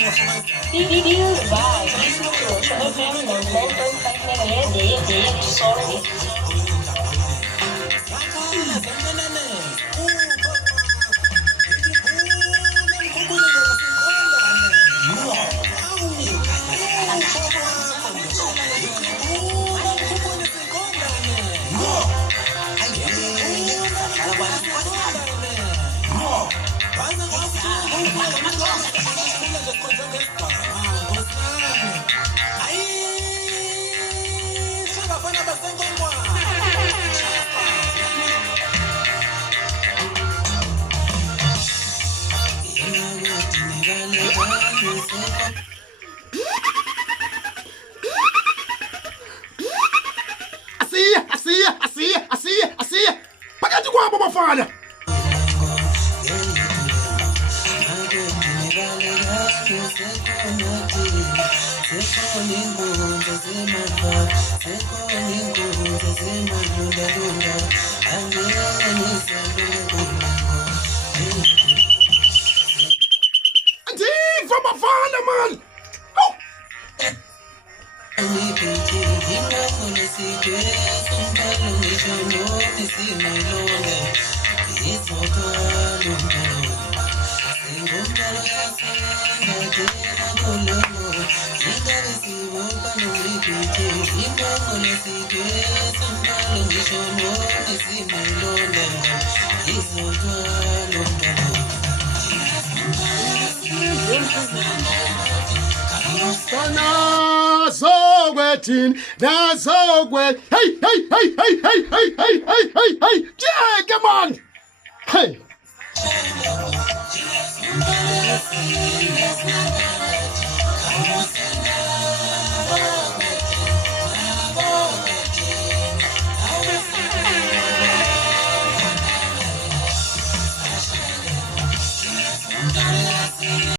Feel the vibe. Listen to Ngqushwa FM 99.5 MHz, the song. I see ya. Pakati kwabo bafana. Auntie, from bafana man. Oh. Nazogwe. Hey. Yeah, come on. Hey.